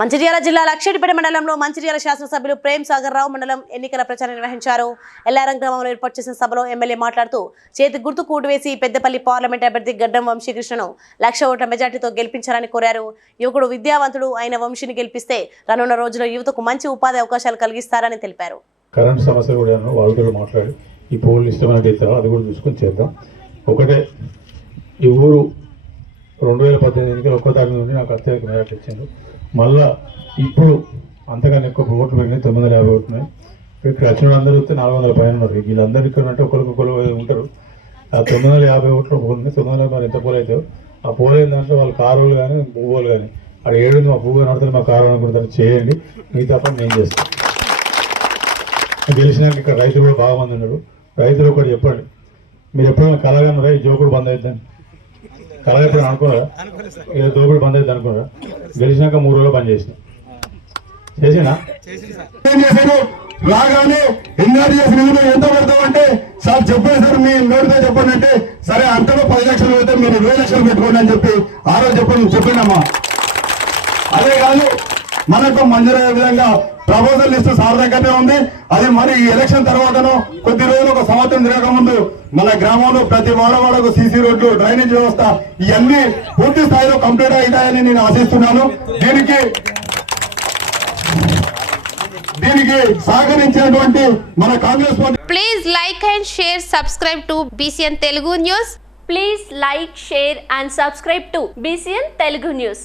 మంచిర్యాల జిల్లా లక్షడిపేట మండలంలో మంచిర్యాల శాసనసభ్యులు ప్రేమ్ సాగర్ రావు మండలం ఎన్నికల ప్రచారం నిర్వహించారు. ఎల్లారం గ్రామంలో ఏర్పాటు చేసిన సభలో ఎమ్మెల్యే మాట్లాడుతూ చేతి గుర్తు కూటువేసి పెద్దపల్లి పార్లమెంట్ అభ్యర్థి గడ్డం వంశీకృష్ణను లక్ష ఓట్ల మెజార్టీతో గెలిపించాలని కోరారు. యువకుడు విద్యావంతుడు అయిన వంశీని గెలిపిస్తే రానున్న రోజుల్లో యువతకు మంచి ఉపాధి అవకాశాలు కలిగిస్తారని తెలిపారు. కరెంట్ కూడా మాట్లాడి ఈ పోల్ అది కూడా చూసుకొని చేద్దాం. ఒకటే ఈ ఊరు రెండు వేల పద్దెనిమిది ఎన్నికలు ఒక్కో తారీఖు నుండి నాకు అత్యధిక మేరకు ఇచ్చిండు మళ్ళా ఇప్పుడు అంతకన్నా ఎక్కువ ఓట్లు పెరిగినాయి తొమ్మిది వందల యాభై ఓట్లు ఉన్నాయి. ఇక్కడ వచ్చిన అందరూ వస్తే నాలుగు వందల పైన ఉన్నారు వీళ్ళందరూ ఇక్కడ అంటే ఒకరికొకరు ఉంటారు. ఆ తొమ్మిది వందల యాభై ఓట్లు ఒక పోల్ తొమ్మిది వందల మరి ఎంత పోల్ అవుతాయో ఆ పోల్ అయిన దాంట్లో వాళ్ళ కారులు కానీ భూగోలు కానీ అక్కడ ఏడు మా భూగోలు నడుతుంది మా కారు అనుకుంటారు. చేయండి. మిగతా పని నేను చేస్తాను గెలిచినాక ఇక్కడ రైతులు కూడా బాగా మంది ఉన్నారు. రైతులు ఒకటి చెప్పండి. మీరు ఎప్పుడైనా కలగన్నారా? ఈ జోకుడు బంద్ అవుతుంది కలగ ఎప్పుడు అనుకోరా దోకుడు బంద్ అవుతుంది అనుకోరా గెలిచినాక మూడు రోజులు పని చేసిన. చేసినా? రాగానే ఎంఆర్ చేసిన విలువ ఎంత పెడతామంటే సార్ చెప్పండి సార్ మీ నోటితో చెప్పండి అంటే సరే అంతలో పది లక్షలు పెడితే మీరు ఇరవై లక్షలు పెట్టుకోండి అని చెప్పి ఆ రోజు చెప్పండి చెప్పండి అదే కాదు మనకు మంజూరయ్యే విధంగా ప్రపోజల్ లిస్ట్ సార్ దగ్గరనే ఉంది. అది మరి ఈ ఎలక్షన్ తర్వాతను కొద్ది రోజులు ఒక సంవత్సరం తిరగకముందు మన గ్రామంలో ప్రతి వాడవాడకు సీసీ రోడ్లు డ్రైనేజ్ వ్యవస్థ ఇవన్నీ పూర్తి స్థాయిలో కంప్లీట్ అవుతాయని నేను ఆశిస్తున్నాను. దీనికి దీనికి సహకరించినటువంటి మన Congress party please like and share subscribe to BCN Telugu news please like share and subscribe to BCN Telugu news